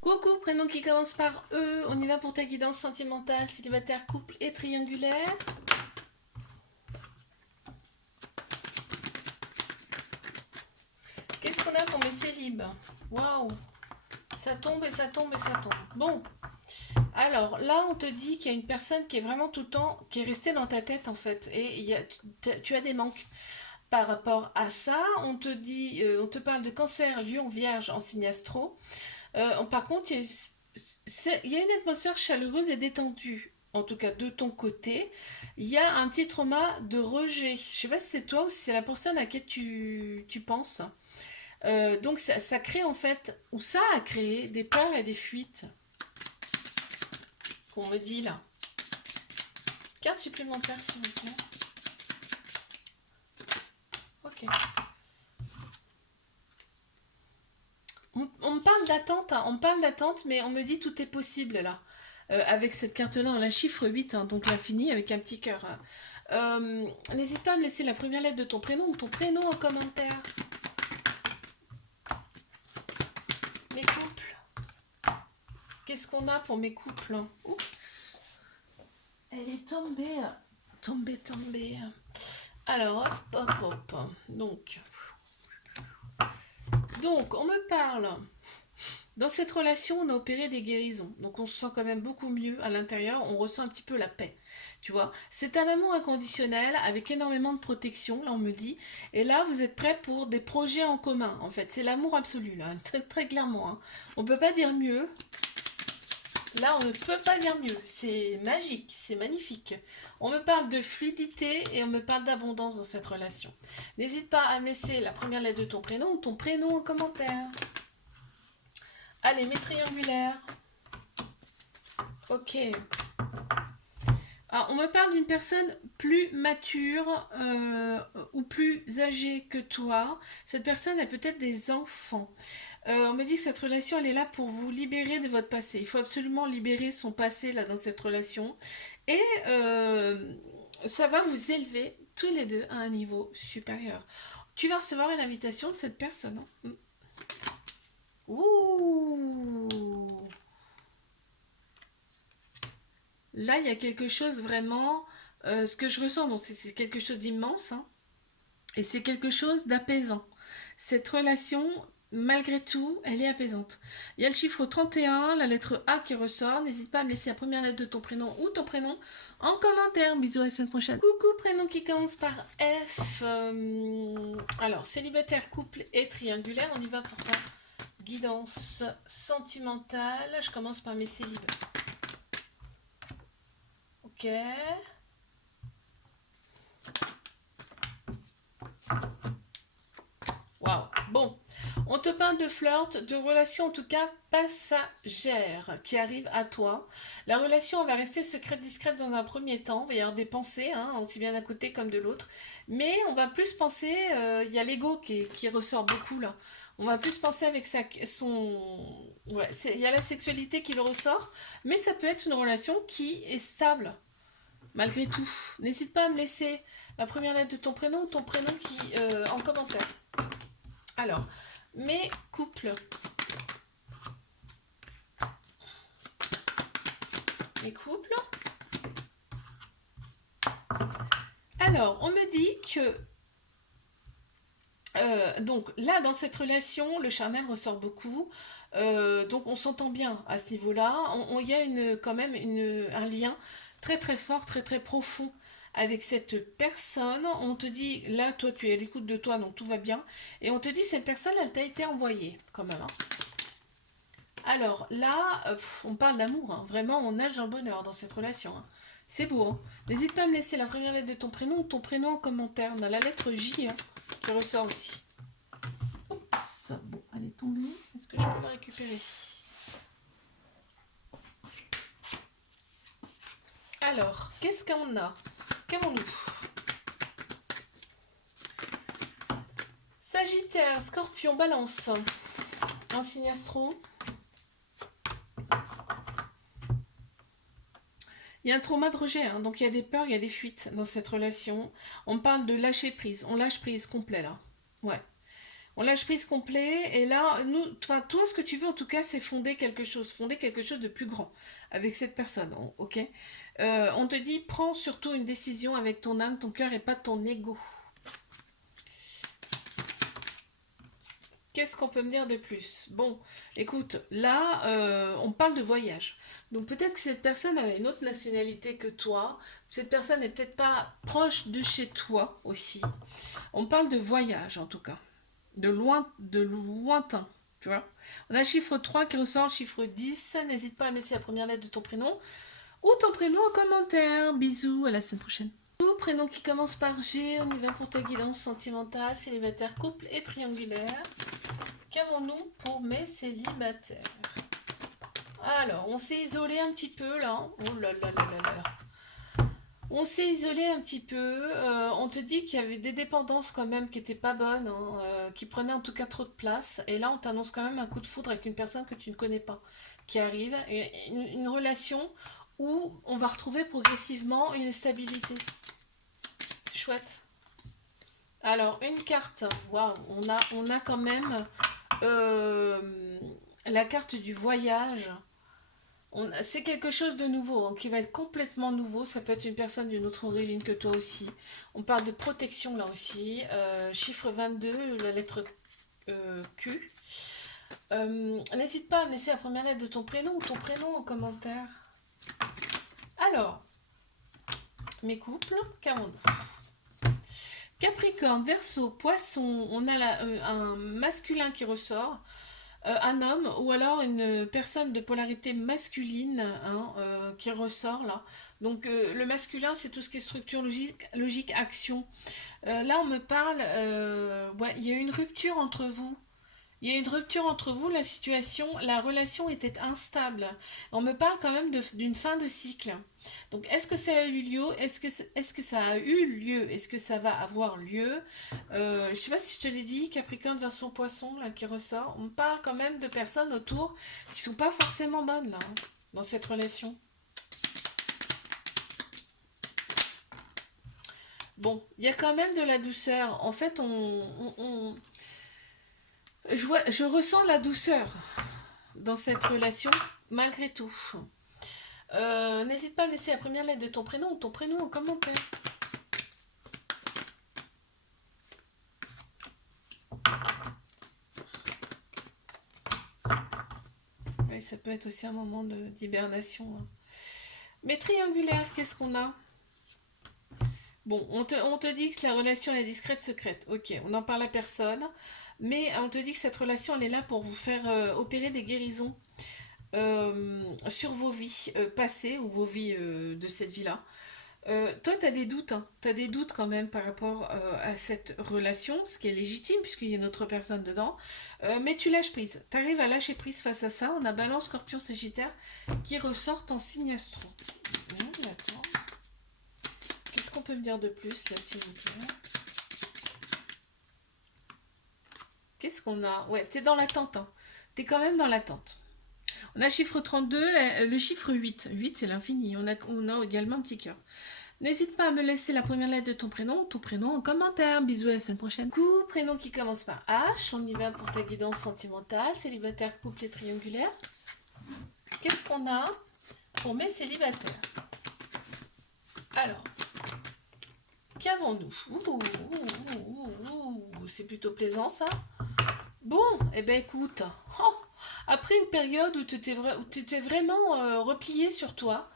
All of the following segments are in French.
Coucou, prénom qui commence par E. On y va pour ta guidance sentimentale, célibataire, couple et triangulaire. Qu'est-ce qu'on a pour mes célibes? Waouh, ça tombe et ça tombe et ça tombe. Bon, alors là, on te dit qu'il y a une personne qui est vraiment tout le temps, qui est restée dans ta tête en fait. Et tu as des manques par rapport à ça. On te dit, on te parle de cancer, lion, vierge en signe astro. Par contre, il y a une atmosphère chaleureuse et détendue, en tout cas de ton côté. Il y a un petit trauma de rejet. Je sais pas si c'est toi ou si c'est la personne à laquelle tu penses. Donc ça crée en fait, ou ça a créé des peurs et des fuites, qu'on me dit là. Carte supplémentaire s'il vous plaît. Ok. On me parle d'attente, hein. On me parle d'attente, mais on me dit tout est possible là. Avec cette carte-là, on a chiffre 8, hein, donc l'infini avec un petit cœur, hein. N'hésite pas à me laisser la première lettre de ton prénom ou ton prénom en commentaire. Mes couples. Qu'est-ce qu'on a pour mes couples? Oups. Elle est tombée. Tombée, tombée. Alors, hop, hop, hop. Donc, on me parle. Dans cette relation, on a opéré des guérisons. Donc on se sent quand même beaucoup mieux à l'intérieur, on ressent un petit peu la paix. Tu vois, c'est un amour inconditionnel avec énormément de protection, là on me dit. Et là, vous êtes prêts pour des projets en commun. En fait, c'est l'amour absolu, là, très, très clairement, hein. On peut pas dire mieux. Là, on ne peut pas dire mieux. C'est magique, c'est magnifique. On me parle de fluidité et on me parle d'abondance dans cette relation. N'hésite pas à me laisser la première lettre de ton prénom ou ton prénom en commentaire. Allez, mes triangulaires. Ok. Alors, on me parle d'une personne plus mature ou plus âgée que toi. Cette personne a peut-être des enfants. On me dit que cette relation, elle est là pour vous libérer de votre passé. Il faut absolument libérer son passé là dans cette relation. Et ça va vous élever tous les deux à un niveau supérieur. Tu vas recevoir une invitation de cette personne, hein. Ouh. Là, il y a quelque chose vraiment, ce que je ressens, donc c'est quelque chose d'immense, hein, et c'est quelque chose d'apaisant. Cette relation, malgré tout, elle est apaisante. Il y a le chiffre 31, la lettre A qui ressort. N'hésite pas à me laisser la première lettre de ton prénom ou ton prénom en commentaire. Bisous, à la semaine prochaine. Coucou, prénom qui commence par F. Alors, célibataire, couple et triangulaire. On y va pour ta guidance sentimentale. Je commence par mes célibes. Ok. Waouh. Bon, on te parle de flirt, de relation en tout cas passagère qui arrive à toi. La relation va rester secrète, discrète dans un premier temps. Il va y avoir des pensées, hein, aussi bien d'un côté comme de l'autre. Mais on va plus penser, il y a l'ego qui ressort beaucoup là. On va plus penser avec son... Ouais, il y a la sexualité qui le ressort, mais ça peut être une relation qui est stable, malgré tout. N'hésite pas à me laisser la première lettre de ton prénom ou ton prénom en commentaire. Alors, mes couples. Mes couples. Alors, on me dit que donc là, dans cette relation, le charnel ressort beaucoup. Donc, on s'entend bien à ce niveau-là. Il y a quand même un lien très très fort, très très profond avec cette personne. On te dit, là, toi, tu es à l'écoute de toi, donc tout va bien. Et on te dit, cette personne, elle t'a été envoyée, quand même, hein. Alors là, on parle d'amour, hein. Vraiment, on nage dans le bonheur dans cette relation, hein. C'est beau, hein. N'hésite pas à me laisser la première lettre de ton prénom ou ton prénom en commentaire. On a la lettre J, hein, qui ressort aussi. Oups, bon, elle est tombée. Est-ce que je peux la récupérer? Alors, qu'est-ce qu'on a? Qu'avons-nous? Sagittaire, Scorpion, Balance. Un signe astro. Il y a un trauma de rejet, hein, donc il y a des peurs, il y a des fuites dans cette relation. On parle de lâcher prise, on lâche prise complet là. Ouais. On lâche prise complet. Et là, nous, enfin, toi, ce que tu veux, en tout cas, c'est fonder quelque chose de plus grand avec cette personne. Ok? On te dit, prends surtout une décision avec ton âme, ton cœur et pas ton ego. Qu'est-ce qu'on peut me dire de plus? Bon, écoute, là, on parle de voyage. Donc peut-être que cette personne a une autre nationalité que toi. Cette personne n'est peut-être pas proche de chez toi aussi. On parle de voyage en tout cas. De lointain. Tu vois? On a le chiffre 3 qui ressort, le chiffre 10. N'hésite pas à laisser la première lettre de ton prénom ou ton prénom en commentaire. Bisous, à la semaine prochaine. Prénom qui commence par G, on y va pour ta guidance sentimentale, célibataire, couple et triangulaire. Qu'avons-nous pour mes célibataires? Alors, on s'est isolé un petit peu là. Oh là là là là là. On s'est isolé un petit peu. On te dit qu'il y avait des dépendances quand même qui étaient pas bonnes, hein, qui prenaient en tout cas trop de place. Et là, on t'annonce quand même un coup de foudre avec une personne que tu ne connais pas, qui arrive. Une relation où on va retrouver progressivement une stabilité. Chouette. Alors, une carte. Waouh, on a quand même la carte du voyage. C'est quelque chose de nouveau, hein, qui va être complètement nouveau. Ça peut être une personne d'une autre origine que toi aussi. On parle de protection là aussi. Chiffre 22, la lettre Q. N'hésite pas à me laisser la première lettre de ton prénom ou ton prénom en commentaire. Alors, mes couples, qu'avons-nous? Capricorne, Verseau, Poisson, on a un masculin qui ressort, un homme ou alors une personne de polarité masculine, hein, qui ressort là. Donc le masculin, c'est tout ce qui est structure logique action. Là, on me parle, ouais, il y a une rupture entre vous. Il y a une rupture entre vous, la situation, la relation était instable. On me parle quand même d'une fin de cycle. Donc, est-ce que ça a eu lieu? Est-ce que ça a eu lieu? Est-ce que ça va avoir lieu? Je sais pas si je te l'ai dit, Capricorne version Poisson, là, qui ressort. On me parle quand même de personnes autour qui sont pas forcément bonnes, là, hein, dans cette relation. Bon, il y a quand même de la douceur. En fait, je ressens de la douceur dans cette relation, malgré tout. N'hésite pas à laisser la première lettre de ton prénom ou ton prénom en commentaire. Oui, ça peut être aussi un moment d'hibernation, hein. Mais triangulaire, qu'est-ce qu'on a? Bon, on te dit que la relation est discrète, secrète. Ok, on n'en parle à personne. Mais on te dit que cette relation, elle est là pour vous faire opérer des guérisons sur vos vies passées ou vos vies de cette vie-là. Toi, tu as des doutes, hein. Tu as des doutes quand même par rapport à cette relation, ce qui est légitime puisqu'il y a une autre personne dedans. Mais tu lâches prise. Tu arrives à lâcher prise face à ça. On a Balance, Scorpion, Sagittaire qui ressortent en signe astro. D'accord. Qu'est-ce qu'on peut me dire de plus là, s'il vous plaît? Qu'est-ce qu'on a? Ouais, t'es dans l'attente, hein. T'es quand même dans l'attente. On a le chiffre 32, le chiffre 8. 8, c'est l'infini. On a également un petit cœur. N'hésite pas à me laisser la première lettre de ton prénom en commentaire. Bisous, à la semaine prochaine. Coucou, prénom qui commence par H. On y va pour ta guidance sentimentale, célibataire, couple et triangulaire. Qu'est-ce qu'on a pour mes célibataires? Alors, qu'avons-nous? C'est plutôt plaisant ça. Bon, eh ben écoute, oh, après une période où tu t'es vraiment replié sur toi,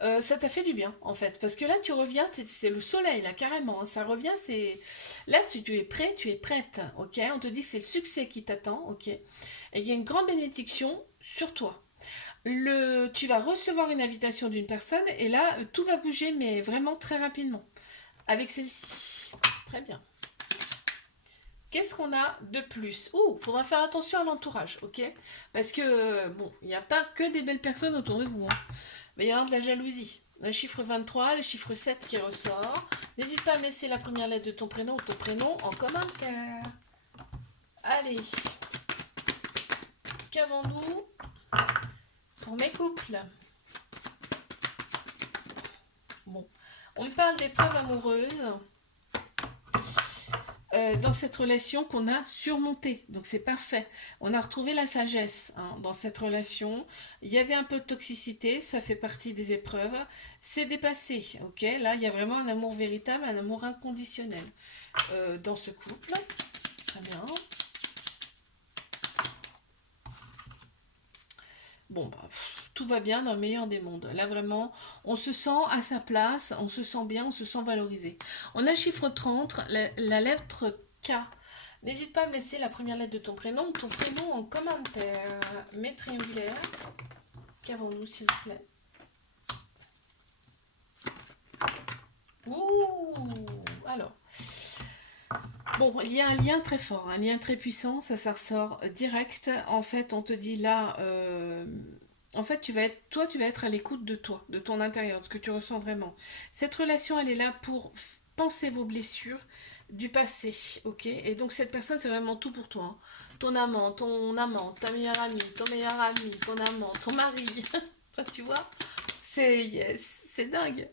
ça t'a fait du bien en fait. Parce que là tu reviens, c'est le soleil là carrément, hein, ça revient, c'est... Là tu es prêt, tu es prête, ok? On te dit que c'est le succès qui t'attend, ok? Et il y a une grande bénédiction sur toi. Tu vas recevoir une invitation d'une personne et là tout va bouger mais vraiment très rapidement. Avec celle-ci. Très bien. Qu'est-ce qu'on a de plus? Faudra faire attention à l'entourage, ok? Parce que, bon, il n'y a pas que des belles personnes autour de vous, hein. Mais il y a de la jalousie. Le chiffre 23, le chiffre 7 qui ressort. N'hésite pas à me laisser la première lettre de ton prénom ou ton prénom en commentaire. Allez. Qu'avons-nous pour mes couples? Bon, on me parle d'épreuves amoureuses. dans cette relation qu'on a surmontée. Donc c'est parfait. On a retrouvé la sagesse hein, dans cette relation. Il y avait un peu de toxicité, ça fait partie des épreuves. C'est dépassé, ok? Là, il y a vraiment un amour véritable, un amour inconditionnel dans ce couple. Très bien. Bon, bah, tout va bien dans le meilleur des mondes. Là, vraiment, on se sent à sa place, on se sent bien, on se sent valorisé. On a le chiffre 30, la lettre K. N'hésite pas à me laisser la première lettre de ton prénom en commentaire. Mes triangulaires. Qu'avons-nous, s'il vous plaît? Ouh, alors. Bon, il y a un lien très fort, un lien très puissant, ça ressort direct. En fait, on te dit là, en fait, tu vas être à l'écoute de toi, de ton intérieur, de ce que tu ressens vraiment. Cette relation, elle est là pour penser vos blessures du passé, ok? Et donc cette personne, c'est vraiment tout pour toi, hein. Ton amant, ton amante, ta meilleure amie, ton meilleur ami, ton amant, ton mari. Toi, tu vois, c'est yes, c'est dingue.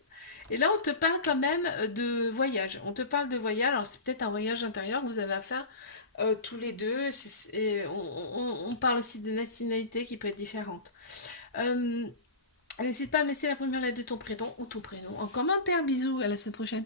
Et là, on te parle quand même de voyage. On te parle de voyage. Alors, c'est peut-être un voyage intérieur que vous avez à faire tous les deux. Et on parle aussi de nationalité qui peut être différente. Euh, N'hésite pas à me laisser la première lettre de ton prénom ou ton prénom en commentaire. Bisous, à la semaine prochaine.